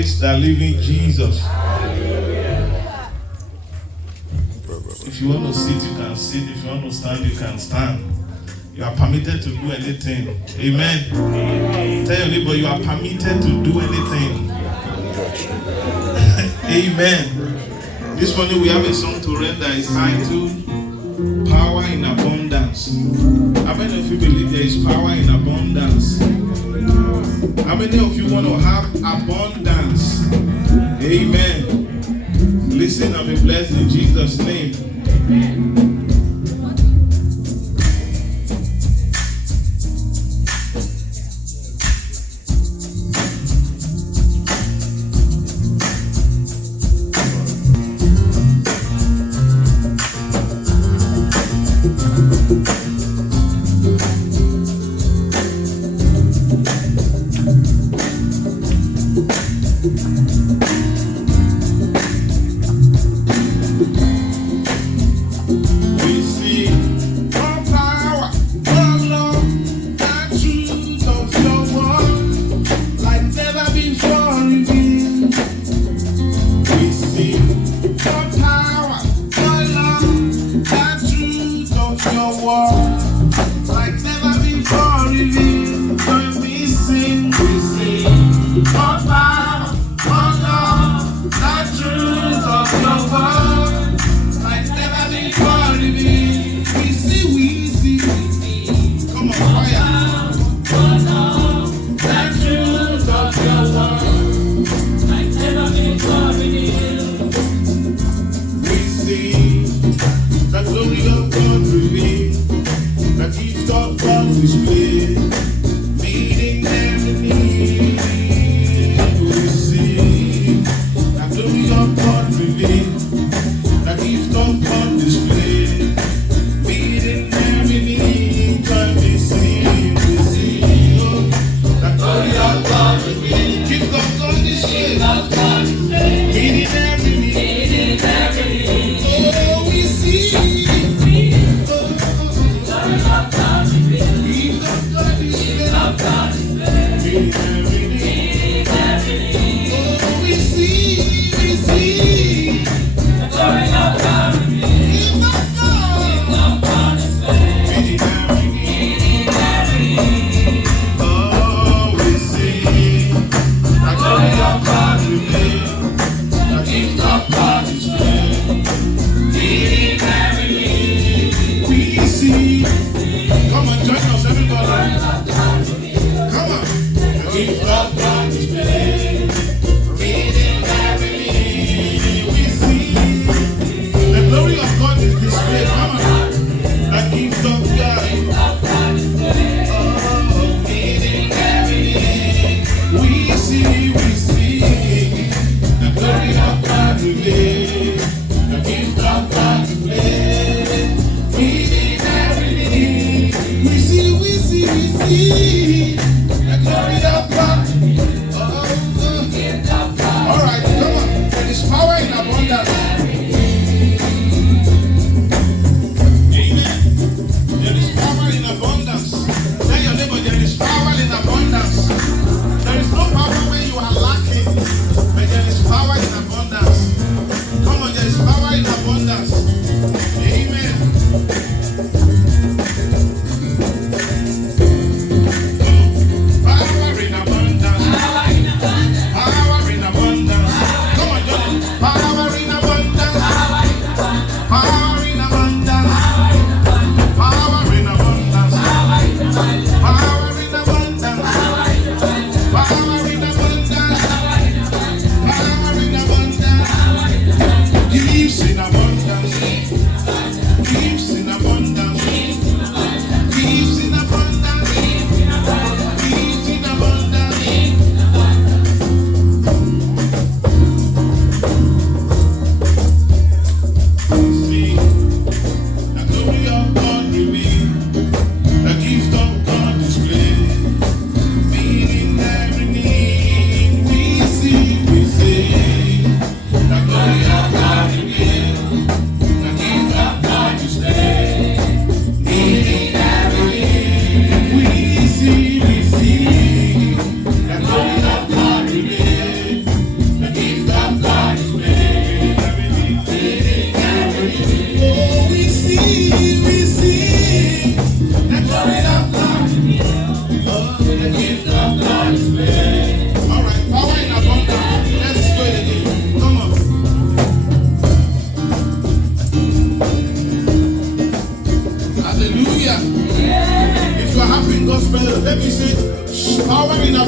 Praise the living Jesus. If you want to sit, you can sit. If you want to stand, you can stand. You are permitted to do anything. Amen. Tell your neighbor, you are permitted to do anything. Amen. This morning we have a song to render. It's titled Power in Abundance. How many of you believe there is power in abundance? How many of you want to have abundance? Amen. Listen and be blessed in Jesus' name.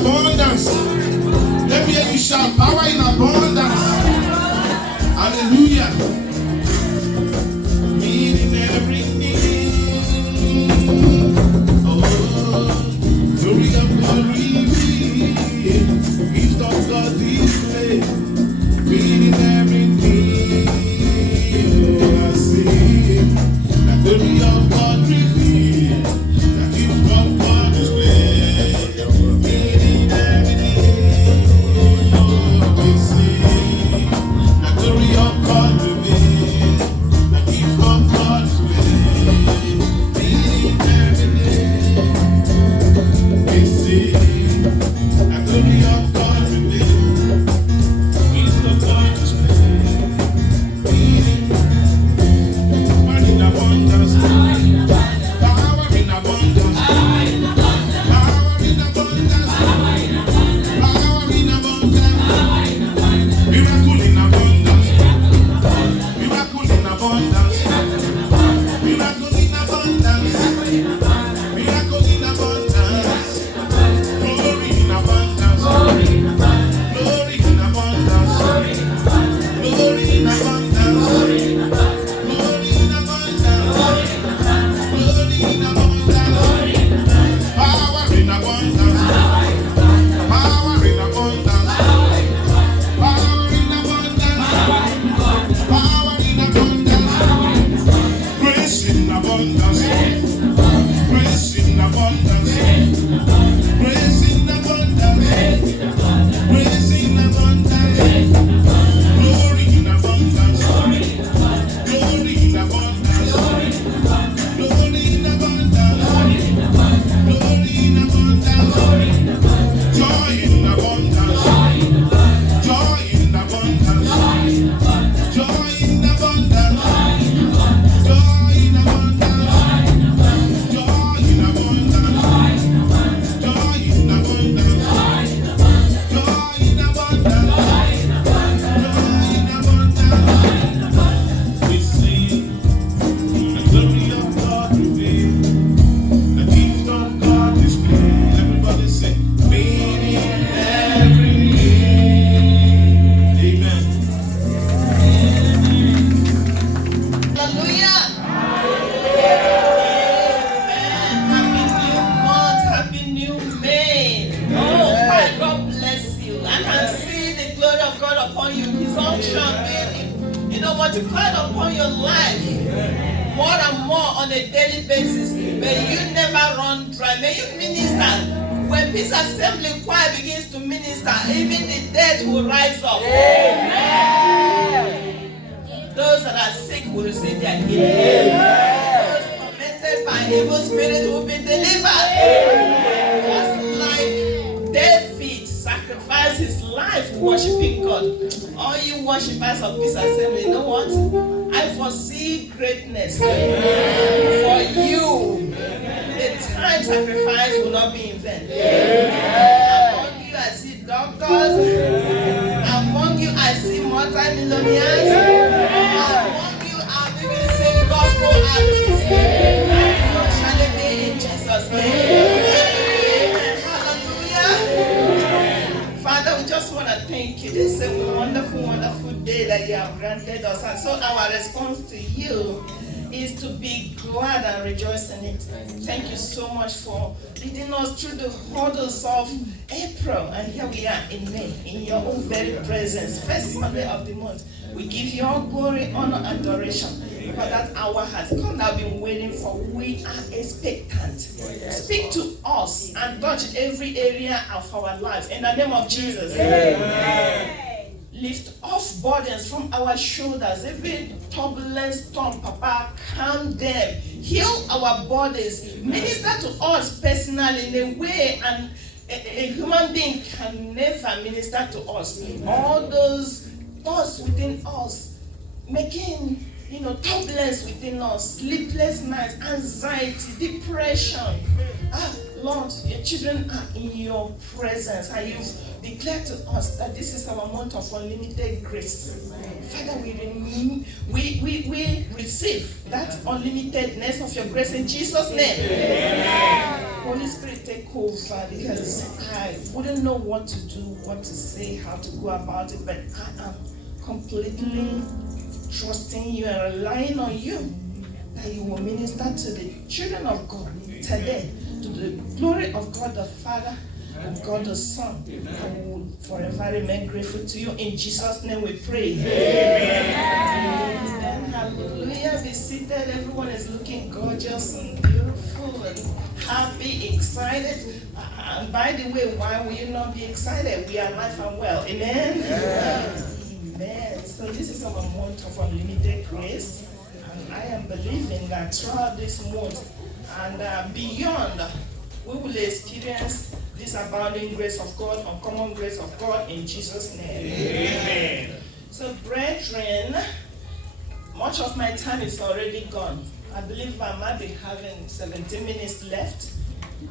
abundance. Let me hear you shout, power in abundance. Hallelujah. Meeting every need. Oh, glory of God revealed. Gift of God displayed. Meeting every need. Oh, I see. The glory of God revealed. The gift of God displayed. Meeting every need. Oh, we see. The glory of God revealed. The gift of God displayed. Meeting every need. We see. The glory of God revealed. Gift of God displayed. Meeting power in abundance. Power in abundance. Power in abundance. Power in abundance. Miracle in abundance. Miracle in abundance. Miracle in abundance. Miracle in abundance. Glory in abundance. Glory in abundance. Glory in abundance. Glory in abundance. Glory in abundance. Power in abundance. Power in abundance. Power in abundance. Power in abundance. Grace in abundance. Grace in abundance. Grace in abundance. Grace in abundance. Glory in abundance. Glory in abundance. Glory in abundance. Glory in abundance. Joy in abundance. Joy in abundance. Joy in abundance. Joy in abundance. Joy in abundance. Joy in abundance. Joy in abundance. We sing the glory of God revealed, the gift of God displayed. Everybody sing, meeting every need. Amen. Hallelujah. Amen. Happy new month. Happy new May. Oh, my God bless you. I can see the glory of God upon you. His unction being, multiplied upon your life more and more on a daily basis. May you never run dry. May you minister. When Peace Assembly Choir begins to minister, even the dead will rise up. Amen. Those that are sick will receive their healing. Those tormented by evil spirits will be delivered. Just like David sacrificed his life worshiping God. All you worshipers of Peace Assembly, you know what? I foresee greatness for you. The time sacrifice will not be in vain. Among you, I see doctors. Among you, I see multi-millionaires. Among you, I'm even seeing gospel artists. And so shall it be in Jesus' name. Hallelujah. Father, we just want to thank you. This is a wonderful, wonderful day that you have granted us. And so our response to you is to be glad and rejoice in it. Thank you so much for leading us through the hurdles of April. And here we are in May, in your own very presence, first Sunday of the month. We give you all glory, honor, and adoration. Because that hour has come that I've been waiting for. We are expectant. Speak to us and touch every area of our lives. In the name of Jesus. Amen. Lift off burdens from our shoulders. Every turbulent storm, Papa, calm them. Heal our bodies. Minister to us personally in a way and a human being can never minister to us. All those thoughts within us, making turbulence within us, sleepless nights, anxiety, depression. Lord, your children are in your presence, and you've declared to us that this is our month of unlimited grace. Father, we receive that unlimitedness of your grace in Jesus' name. Amen. Holy Spirit, take over, because I wouldn't know what to do, what to say, how to go about it, but I am completely trusting you and relying on you that you will minister to the children of God today, to the glory of God the Father and God the Son. I will forever remain grateful to you. In Jesus' name we pray. Amen. Amen. Hallelujah. Be seated. Everyone is looking gorgeous and beautiful and happy, excited. And by the way, why will you not be excited? We are alive and well. Amen. Amen. So this is our month of unlimited grace. And I am believing that throughout this month and beyond, we will experience this abounding grace of God, uncommon grace of God, in Jesus' name. Amen. So, brethren, much of my time is already gone. I believe I might be having 17 minutes left.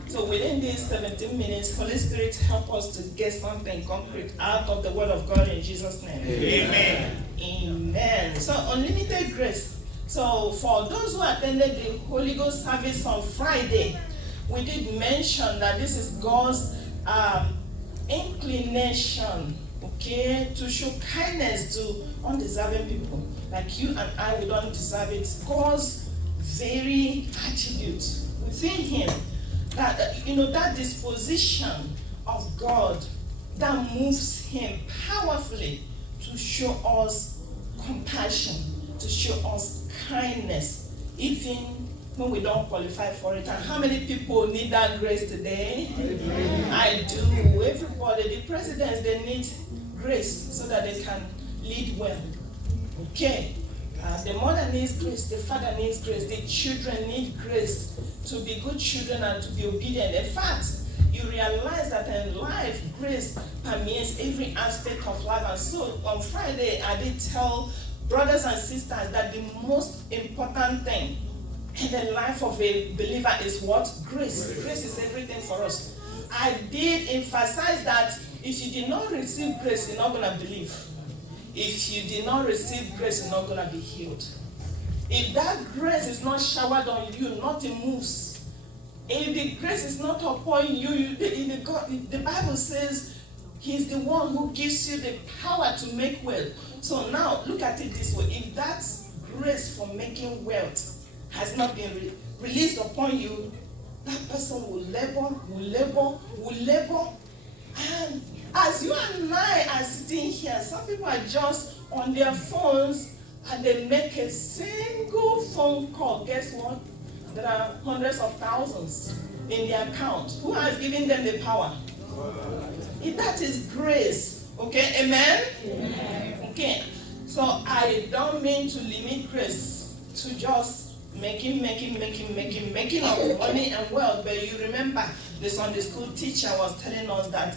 So within these 17 minutes, Holy Spirit, help us to get something concrete out of the Word of God in Jesus' name. Amen. Amen. So, unlimited grace. So, for those who attended the Holy Ghost service on Friday, we did mention that this is God's inclination, okay, to show kindness to undeserving people. Like you and I, we don't deserve it. God's very attribute within Him, that that disposition of God that moves Him powerfully to show us compassion, to show us kindness, even when we don't qualify for it. And how many people need that grace today? I do. Everybody, the presidents, they need grace so that they can lead well. Okay. The mother needs grace, the father needs grace, the children need grace to be good children and to be obedient. In fact, you realize that in life, grace permeates every aspect of life. And so on Friday, I did tell brothers and sisters that the most important thing in the life of a believer is what? Grace. Grace is everything for us. I did emphasize that if you did not receive grace, you're not going to believe. If you did not receive grace, you're not going to be healed. If that grace is not showered on you, nothing moves. If the grace is not upon you, the Bible says He's the one who gives you the power to make wealth. So now, look at it this way. If that grace for making wealth has not been released upon you, that person will labor. And as you and I are sitting here, some people are just on their phones and they make a single phone call. Guess what? There are hundreds of thousands in their account. Who has given them the power? If that is grace. Okay, amen? Okay. So I don't mean to limit grace to just making of money and wealth. But you remember the Sunday school teacher was telling us that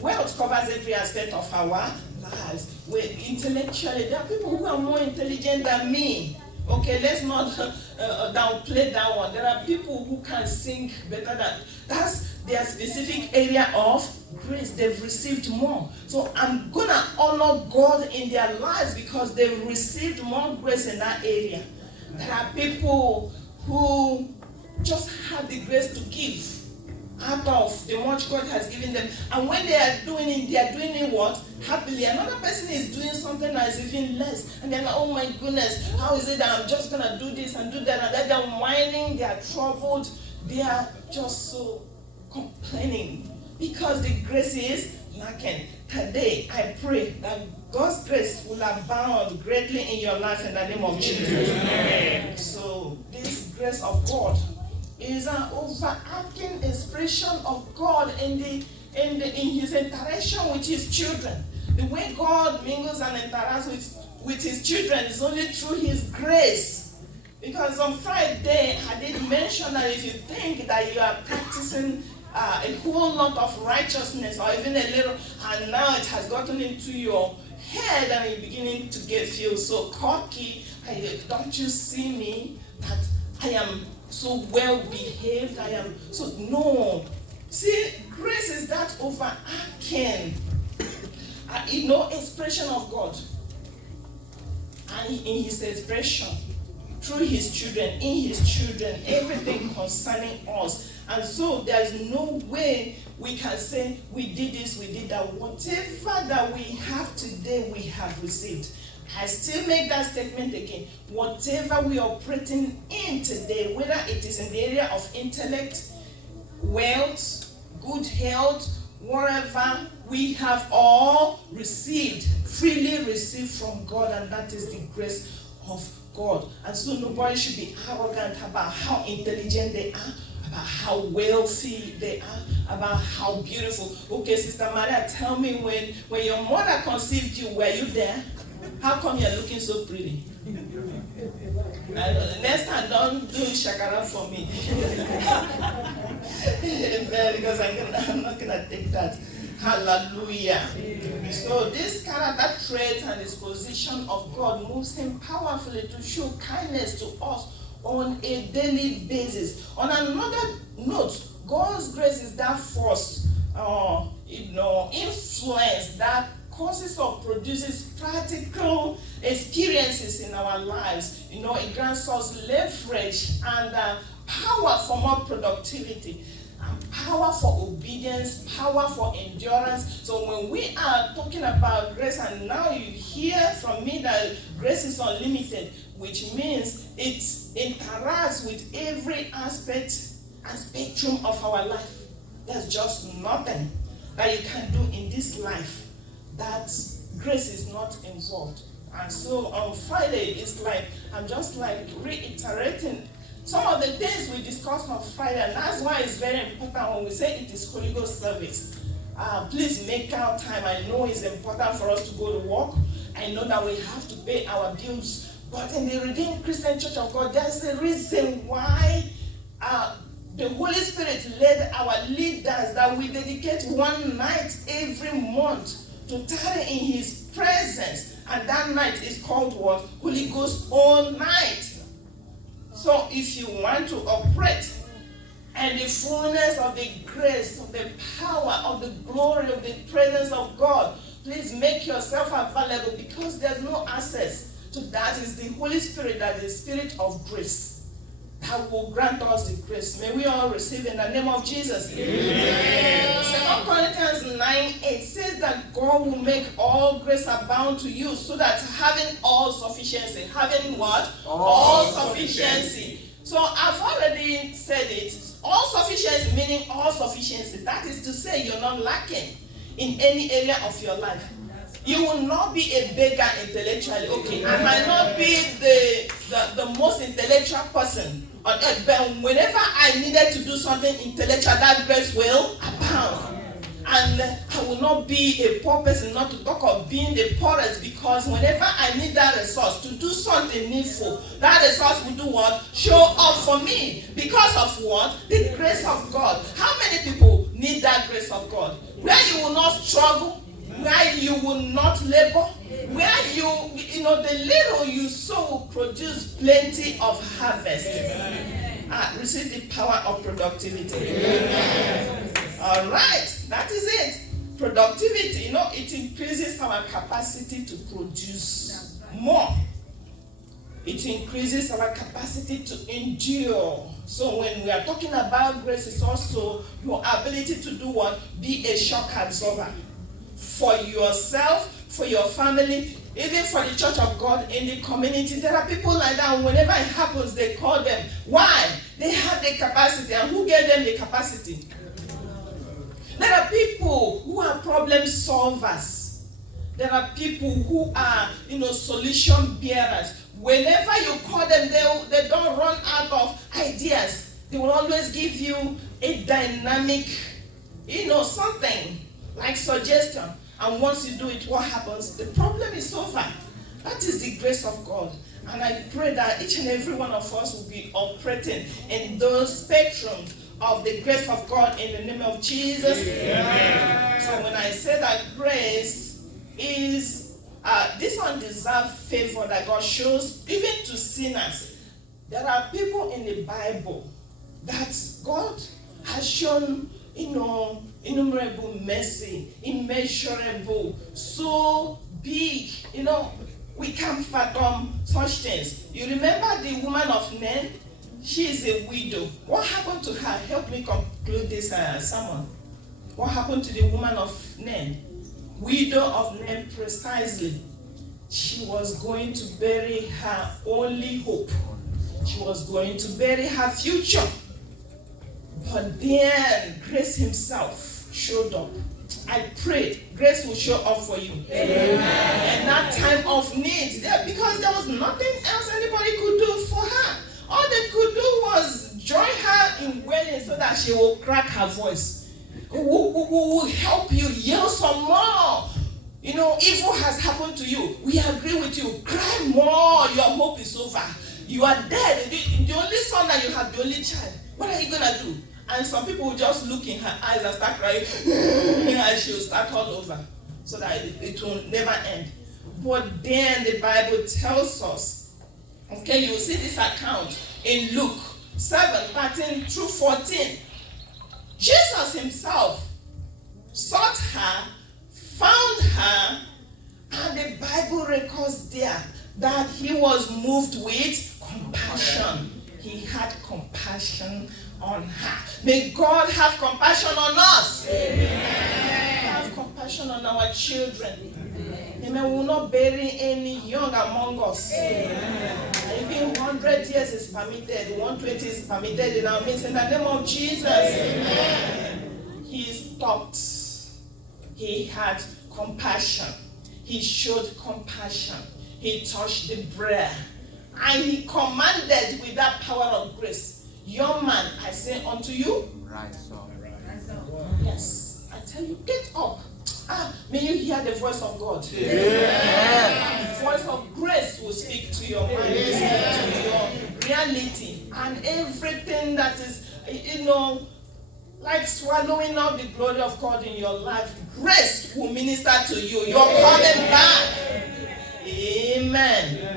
wealth covers every aspect of our lives. Intellectually, there are people who are more intelligent than me. Okay, let's not downplay that one. There are people who can sing better than that's their specific area of grace. They've received more. So I'm gonna honor God in their lives because they've received more grace in that area. There are people who just have the grace to give out of the much God has given them. And when they are doing it what? Happily. Another person is doing something that is even less. And they're like, oh my goodness, how is it that I'm just going to do this and do that? And then they're whining, they are troubled, they are just so complaining. Because the grace is lacking. Today, I pray that God's grace will abound greatly in your life in the name of Jesus. Amen. So, this grace of God is an overarching expression of God in His interaction with His children. The way God mingles and interacts with His children is only through His grace. Because on Friday, I did mention that if you think that you are practicing a whole lot of righteousness or even a little, and now it has gotten into your head and you're beginning to feel so cocky, don't you see me that I am so well behaved, I am so, no. See, grace is that overarching, expression of God. And in His expression, through His children, in His children, everything concerning us. And so there's no way we can say we did this, we did that. Whatever that we have today, we have received. I still make that statement again. Whatever we are operating in today, whether it is in the area of intellect, wealth, good health, whatever, we have all received, freely received from God, and that is the grace of God. And so nobody should be arrogant about how intelligent they are, about how wealthy they are, about how beautiful. Okay, Sister Maria, tell me, when your mother conceived you, were you there? How come you're looking so pretty? Next time, don't do shakara for me. Because I'm not going to take that. Hallelujah. So this character trait and disposition of God moves him powerfully to show kindness to us on a daily basis. On another note, God's grace is that force, influence that causes or produces practical experiences in our lives. It grants us leverage and power for more productivity, and power for obedience, power for endurance. So when we are talking about grace, and now you hear from me that grace is unlimited, which means it interacts with every aspect and spectrum of our life. There's just nothing that you can do in this life that grace is not involved. And so on Friday, it's like, I'm just like reiterating some of the things we discussed on Friday, and that's why it's very important when we say it is Holy Ghost service. Please make out time. I know it's important for us to go to work. I know that we have to pay our bills. But in the Redeemed Christian Church of God, there's a reason why the Holy Spirit led our leaders that we dedicate one night every month to tarry in His presence. And that night is called what? Holy Ghost all night. So if you want to operate and the fullness of the grace, of the power, of the glory, of the presence of God, please make yourself available, because there's no access to that. Is the Holy Spirit, that is the Spirit of grace, that will grant us the grace. May we all receive in the name of Jesus. Amen. 2 Corinthians 9:8 says that God will make all grace abound to you, so that having all sufficiency, having what? All sufficiency. So I've already said it. All sufficiency meaning all sufficiency. That is to say, you're not lacking in any area of your life. You will not be a beggar intellectually. Okay, I might not be the most intellectual person on earth, but whenever I needed to do something intellectual, that grace will abound. And I will not be a poor person, not to talk of being the poorest, because whenever I need that resource to do something needful, that resource will do what? Show up for me. Because of what? The grace of God. How many people need that grace of God? Where you will not struggle, where you will not labor, where the little you sow will produce plenty of harvest. Receive the power of productivity. Amen. All right, that is it. Productivity, it increases our capacity to produce more. It increases our capacity to endure. So when we are talking about grace, it's also your ability to do what? Be a shock absorber. For yourself, for your family, even for the church of God in the community. There are people like that, and whenever it happens, they call them. Why? They have the capacity. And who gave them the capacity? There are people who are problem solvers. There are people who are, solution bearers. Whenever you call them, they don't run out of ideas. They will always give you a dynamic, something like suggestion. And once you do it, what happens? The problem is over. That is the grace of God. And I pray that each and every one of us will be operating in those spectrums of the grace of God in the name of Jesus. Amen. So when I say that grace is this undeserved favor that God shows even to sinners, there are people in the Bible that God has shown, innumerable mercy, immeasurable, so big, we can't fathom such things. You remember the woman of Nain? She is a widow. What happened to her? Help me conclude this sermon. What happened to the woman of Nain? Widow of Nain, precisely. She was going to bury her only hope. She was going to bury her future. But then Grace himself showed up. I prayed Grace will show up for you. Amen. And that time of need, because there was nothing else anybody could do for her. All they could do was join her in wailing so that she will crack her voice. We will help you yell some more. You know, evil has happened to you. We agree with you. Cry more. Your hope is over. You are dead. The only son that you have, the only child. What are you going to do? And some people will just look in her eyes and start crying. And she will start all over. So that it will never end. But then the Bible tells us, okay, you will see this account in Luke 7:13 through 14. Jesus himself sought her, found her, and the Bible records there that he was moved with compassion. He had compassion on her. May God have compassion on us. Amen. Have compassion on our children. Amen. We will not bury any young among us. Amen. Even 100 years is permitted, 120 is permitted in our midst. In the name of Jesus. Amen. He stopped. He had compassion. He showed compassion. He touched the bread. And he commanded with that power of grace, young man, I say unto you, rise up. Yes, I tell you, get up. May you hear the voice of God. Yeah. The voice of grace will speak to your mind, will speak to your reality, and everything that is, like swallowing up the glory of God in your life. Grace will minister to you. You're coming back. Amen.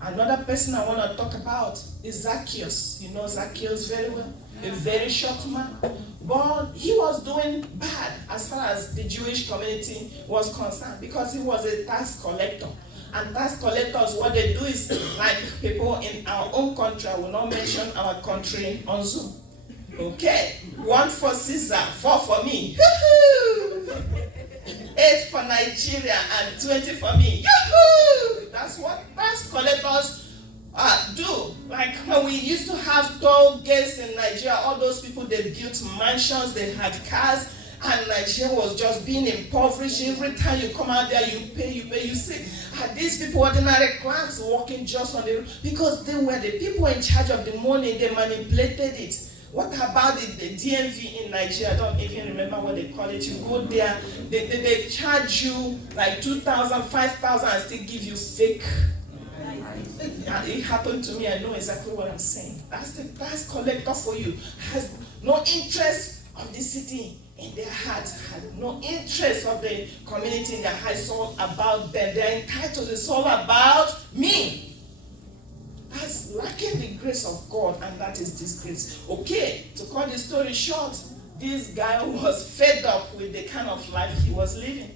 Another person I want to talk about is Zacchaeus. You know Zacchaeus very well. A very short man. But he was doing bad as far as the Jewish community was concerned because he was a tax collector. And tax collectors, what they do is, like people in our own country, I will not mention our country on Zoom. Okay, 1 for Caesar, 4 for me. 8 for Nigeria and 20 for me. Yahoo! That's what tax collectors do. Like when we used to have toll gates in Nigeria, all those people, they built mansions, they had cars, and Nigeria was just being impoverished. Every time you come out there, you pay. You see, these people, ordinary clerks, working just on the, because they were the people in charge of the money, they manipulated it. What about the DMV in Nigeria? I don't even remember what they call it. You go there, they charge you like 2,000, 5,000 and still give you fake. It happened to me. I know exactly what I'm saying. That's the tax collector for you. Has no interest of the city in their heart. Has no interest of the community in their heart. It's all about them. They're entitled. It's all about me. That's lacking the grace of God, and that is disgrace. Okay, to cut the story short, this guy was fed up with the kind of life he was living.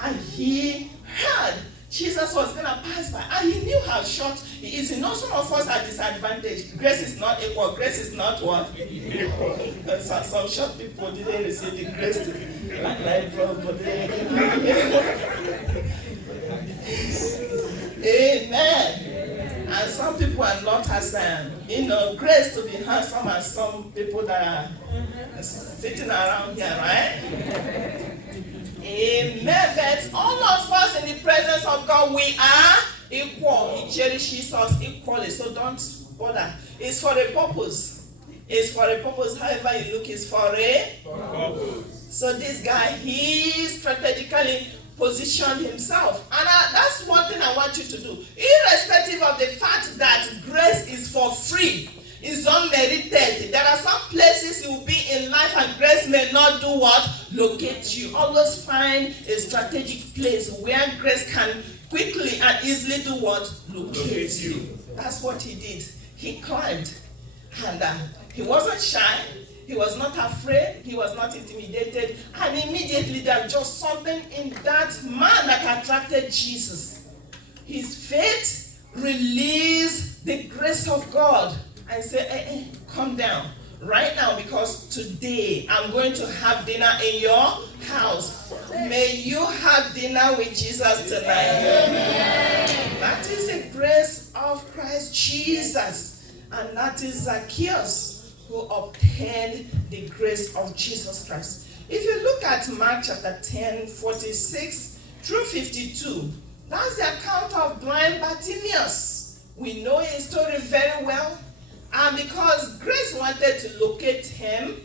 And he heard Jesus was going to pass by, and he knew how short he is. You know, some of us are disadvantaged. Grace is not equal. Grace is not what? Equal. Some short people didn't receive the grace to like but Amen. And some people are not as, grace to be handsome as some people that are sitting around here, right? Amen. But all of us in the presence of God, we are equal. He cherishes us equally, so don't bother. It's for a purpose. It's for a purpose. However you look, it's for a purpose. So this guy, he strategically positioned himself. And that's one thing I want you to do. Irrespective of the fact that grace is for free, is unmerited. There are some places you will be in life and grace may not do what? Locate you. Always find a strategic place where grace can quickly and easily do what? Locate you. That's what he did. He climbed. And he wasn't shy. He was not afraid. He was not intimidated. And immediately there's just something in that man that attracted Jesus. His faith released the grace of God. and say, hey, come down right now, because today I'm going to have dinner in your house. May you have dinner with Jesus tonight. That is the grace of Christ Jesus. And that is Zacchaeus who obtained the grace of Jesus Christ. If you look at Mark chapter 10, 46 through 52, that's the account of blind Bartimaeus. We know his story very well. And because Grace wanted to locate him,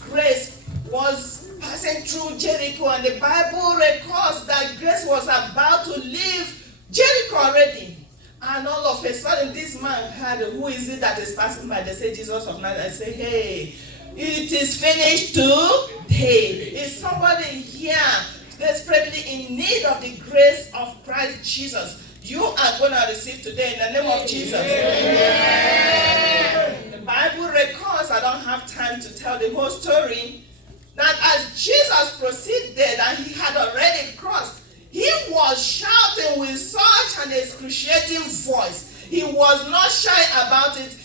Grace was passing through Jericho, and the Bible records that Grace was about to leave Jericho already. And all of a sudden, this man heard, who is it that is passing by? They say, Jesus of Nazareth. I say, hey, it is finished today. Is somebody here desperately in need of the grace of Christ Jesus? You are going to receive today in the name of Jesus. Amen. The Bible records, I don't have time to tell the whole story, that as Jesus proceeded and he had already crossed, he was shouting with such an excruciating voice. He was not shy about it.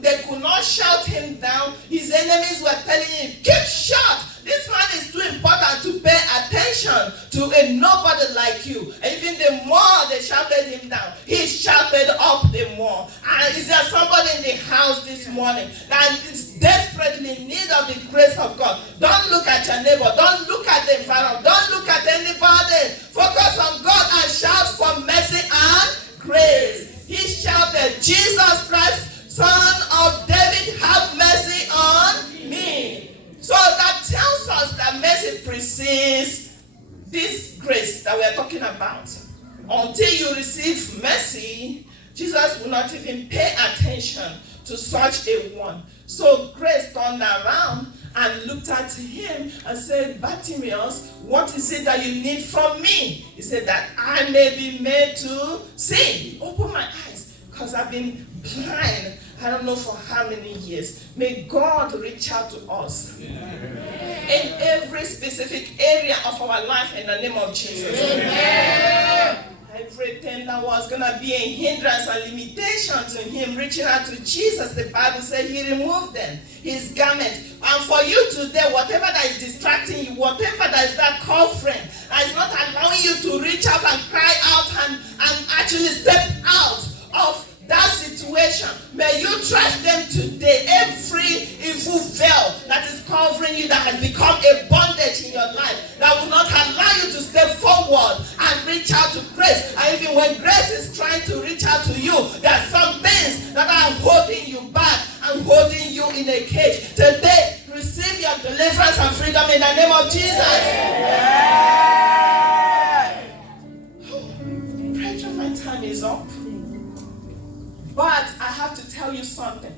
They could not shout him down. His enemies were telling him, keep shut. This man is too important to pay attention to a nobody like you. And even the more they shouted him down, he shouted up the more. And is there somebody in the house this morning that is desperately in need of the grace of God? Don't look at your neighbor. Don't look at the environment. Don't look at anybody. Focus on God and shout for mercy and grace. He shouted, Jesus Christ, Son of David, have mercy on me. So that tells us that mercy precedes this grace that we are talking about. Until you receive mercy, Jesus will not even pay attention to such a one. So Grace turned around and looked at him and said, Bartimaeus, what is it that you need from me? He said, that I may be made to see. Open my eyes, because I've been blind, I don't know for how many years. May God reach out to us in every specific area of our life in the name of Jesus. Amen. Everything that was going to be a hindrance and limitation to him reaching out to Jesus, the Bible said he removed them, his garment. And for you today, whatever that is distracting you, whatever that is that covering, that is not allowing you to reach out and cry out and actually step out of that situation, may you trash them today. Every evil veil that is covering you, that has become a bondage in your life, that will not allow you to step forward and reach out to grace. And even when grace is trying to reach out to you, there are some things that are holding you back and holding you in a cage. Today, receive your deliverance and freedom in the name of Jesus. Brethren, my time is up. But I have to tell you something.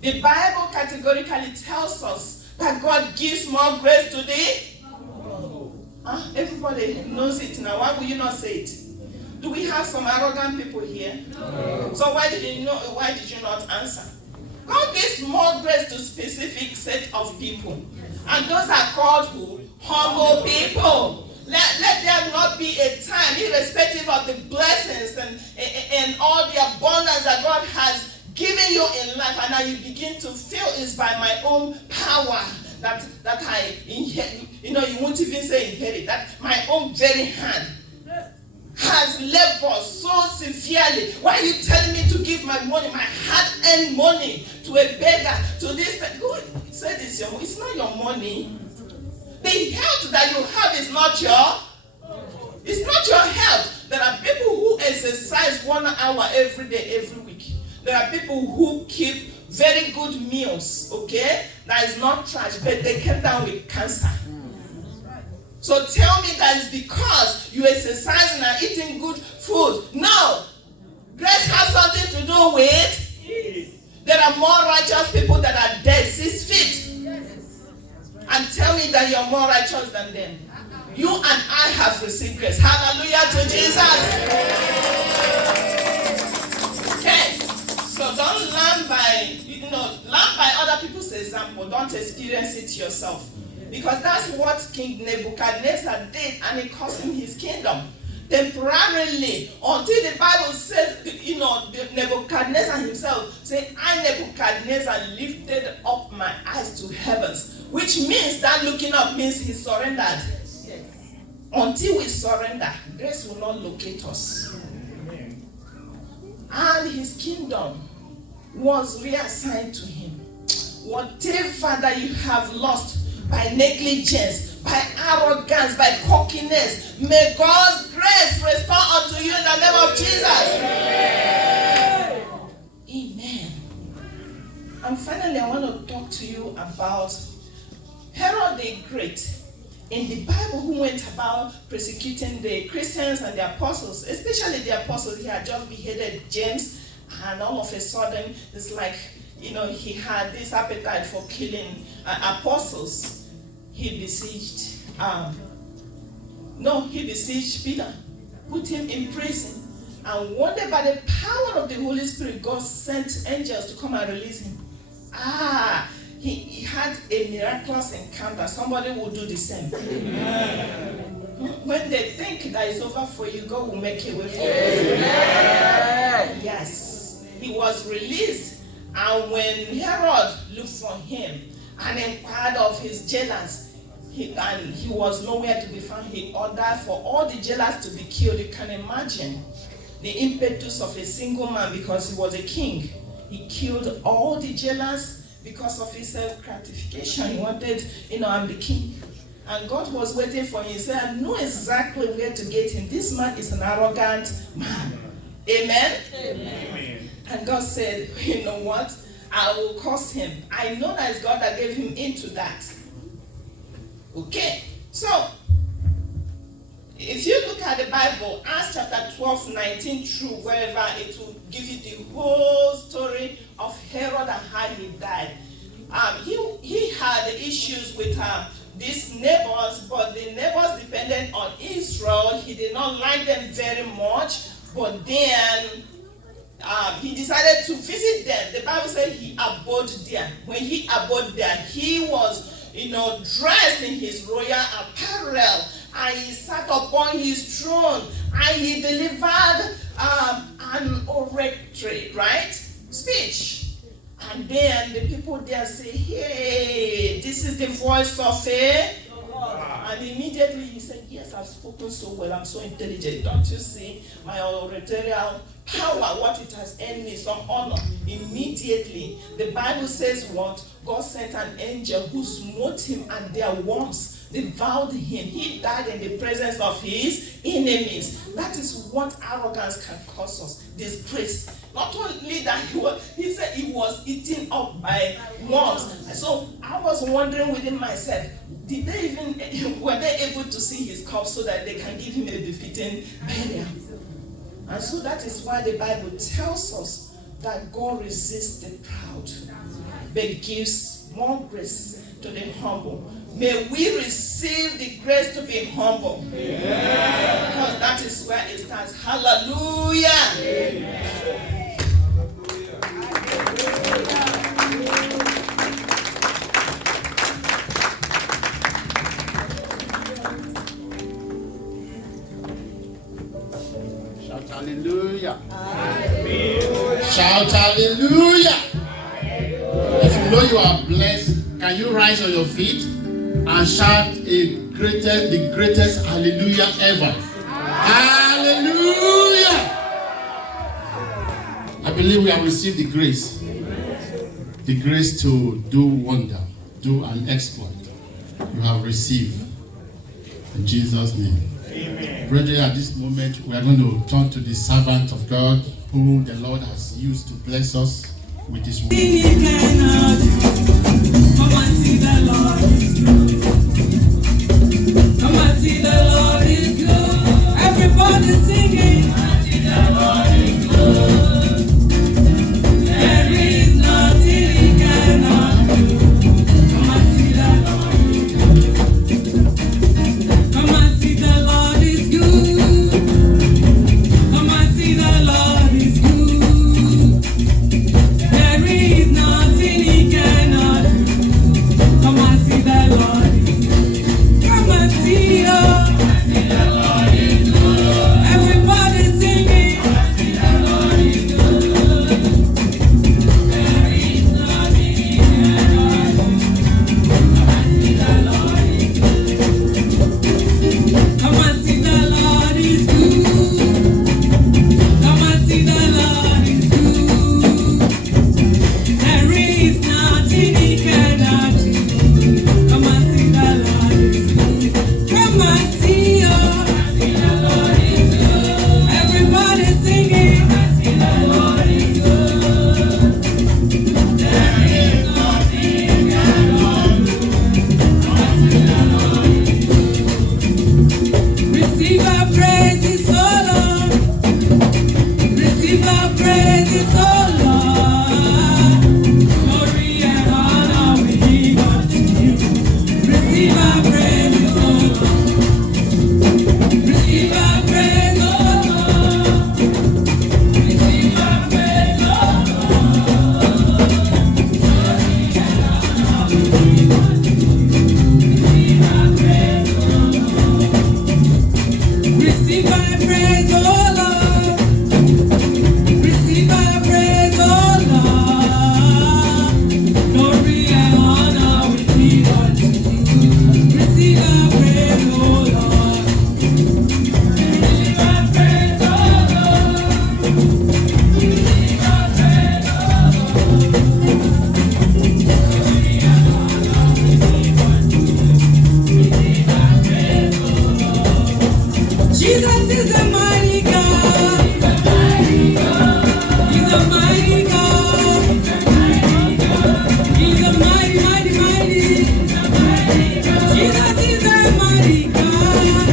The Bible categorically tells us that God gives more grace to the... everybody knows it now. Why will you not say it? Do we have some arrogant people here? No. So why did you not answer? God gives more grace to specific set of people. And those are called who? Humble people. Let there not be a time, irrespective of the blessings and all the abundance that God has given you in life, and now you begin to feel it's by my own power that I inherit. You won't even say inherit, that my own very hand has labored so severely. Why are you telling me to give my money, my hard-earned money, to a beggar, to this person? Who said it's your money? It's not your money. The health that you have is not your health. There are people who exercise 1 hour every day, every week. There are people who keep very good meals, okay? That is not trash, but they came down with cancer. So tell me that is because you exercising and eating good food. No. Grace has something to do with, there are more righteous people that are dead 6 feet. And tell me that you're more righteous than them. You and I have received grace. Hallelujah to Jesus. Okay. So don't learn by other people's example. Don't experience it yourself. Because that's what King Nebuchadnezzar did, and it cost him his kingdom. temporarily, until the Bible says, Nebuchadnezzar himself said, I, Nebuchadnezzar, lifted up my eyes to heavens, which means that looking up means he surrendered. Yes. Until we surrender, grace will not locate us. And his kingdom was reassigned to him. Whatever that you have lost by negligence, by arrogance, by cockiness, may God's grace restore unto you in the name of Jesus. Amen. And finally, I want to talk to you about Herod the Great. In the Bible, who went about persecuting the Christians and the apostles, especially the apostles. He had just beheaded James, and all of a sudden, it's like, he had this appetite for killing apostles. He besieged Peter, put him in prison, and one day by the power of the Holy Spirit, God sent angels to come and release him. He had a miraculous encounter. Somebody will do the same. Amen. When they think that it's over for you, God will make a way for you. Yes. He was released, and when Herod looked for him and inquired of his jailers, he was nowhere to be found. He ordered for all the jailers to be killed. You can imagine the impetus of a single man, because he was a king. He killed all the jailers because of his self-gratification. He wanted, I'm the king. And God was waiting for him. He said, I know exactly where to get him. This man is an arrogant man. Amen? Amen. And God said, you know what? I will curse him. I know that it's God that gave him into that. Okay. So, if you look at the Bible, Acts chapter 12, 19 through wherever, it will give you the whole story of Herod and how he died. He had issues with these neighbors, but the neighbors depended on Israel. He did not like them very much, but then he decided to visit them. The Bible said he abode there. When he abode there, he was, dressed in his royal apparel, and he sat upon his throne, and he delivered an oratory, right? Speech. And then the people there say, hey, this is the voice of a... And immediately he said, yes, I've spoken so well, I'm so intelligent. Don't you see my oratorial power, what it has earned me, some honor? Immediately, the Bible says what? God sent an angel who smote him, and their worms devoured him. He died in the presence of his enemies. That is what arrogance can cause us. Disgrace. Not only that, he said he was eaten up by worms. So I was wondering within myself, were they able to see his corpse so that they can give him a befitting burial? And so that is why the Bible tells us that God resists the proud, but gives more grace to the humble. May we receive the grace to be humble. Amen. Because that is where it starts. Hallelujah. Amen. Shout hallelujah. Shout hallelujah. If you know you are blessed, can you rise on your feet and shout the greatest hallelujah ever? Hallelujah! I believe we have received the grace to do wonder, do an exploit. You have received in Jesus' name. Amen. Brethren, at this moment, we are going to turn to the servant of God whom the Lord has used to bless us with his word. Come and see the Lord is good. Come and see the Lord is good. Everybody singing. Come and see the Lord is good. There is nothing he cannot do. Come and see the Lord is good. Come and see the Lord is good. Come and see the Lord is good. There is nothing he can Jesus is a mighty God. He's a mighty God. He's a mighty, mighty, mighty. Jesus is a mighty God.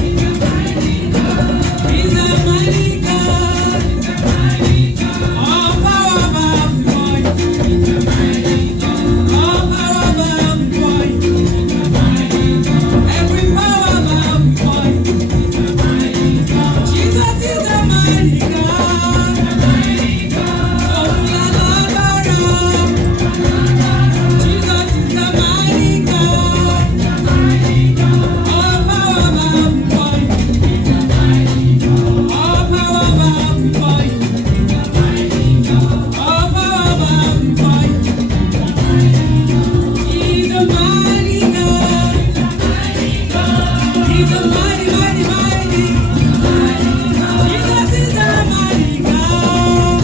He's a mighty God. All power bow before you. All power bow before you. Every power bow before you. Jesus is a mighty God. Oh la la la la. Jesus is a mighty God. All power bow before you. All power bow before you. All power bow before you. He's a mighty God. He's a mighty, mighty, mighty. Jesus is a mighty God.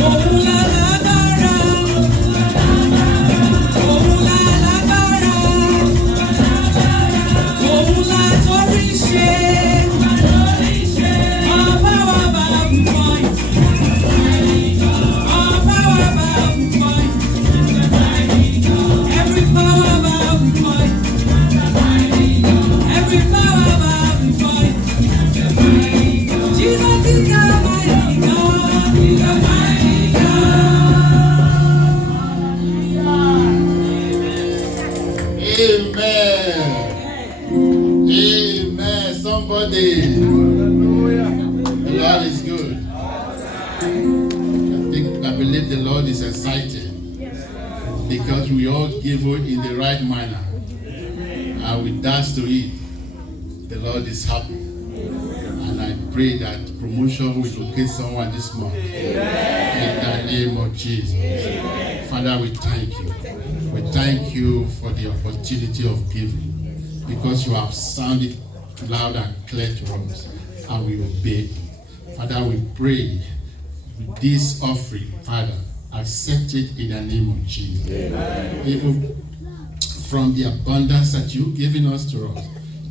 Oh la la la la. Oh la la la la. Oh la torishe. All power bow before you. All power bow before you. Every power bow before you. Every power bow before you. Jesus is a mighty God. He's a mighty Amen. Amen. Somebody. The Lord is good. I believe the Lord is excited because we all give it in the right manner and we dance to it. The Lord is happy. And I pray that promotion will locate someone this month. In the name of Jesus. Father, we thank you. We thank you for the opportunity of giving because you have sounded loud and clear to us and we obey. Father, we pray with this offering, Father, accept it in the name of Jesus. Even from the abundance that you've given us to us,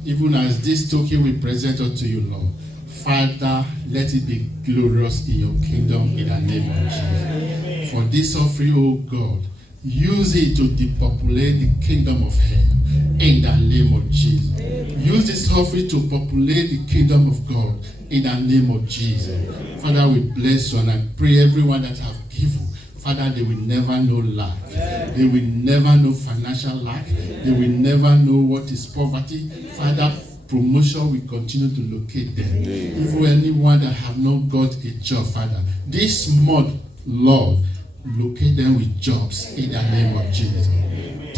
even as this token we present unto you, Lord, Father, let it be glorious in your kingdom in the name of Jesus. For this offering, oh God, use it to depopulate the kingdom of hell in the name of Jesus. Use this offering to populate the kingdom of God in the name of Jesus. Father, we bless you and I pray everyone that have given, Father, they will never know lack. They will never know financial lack. They will never know what is poverty. Father, promotion will continue to locate them. Even anyone that have not got a job, Father, this month, Lord, locate them with jobs in the name of Jesus.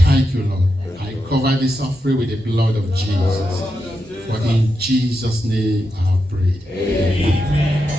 Thank you, Lord. I cover this offering with the blood of Jesus. For in Jesus' name I have prayed. Amen.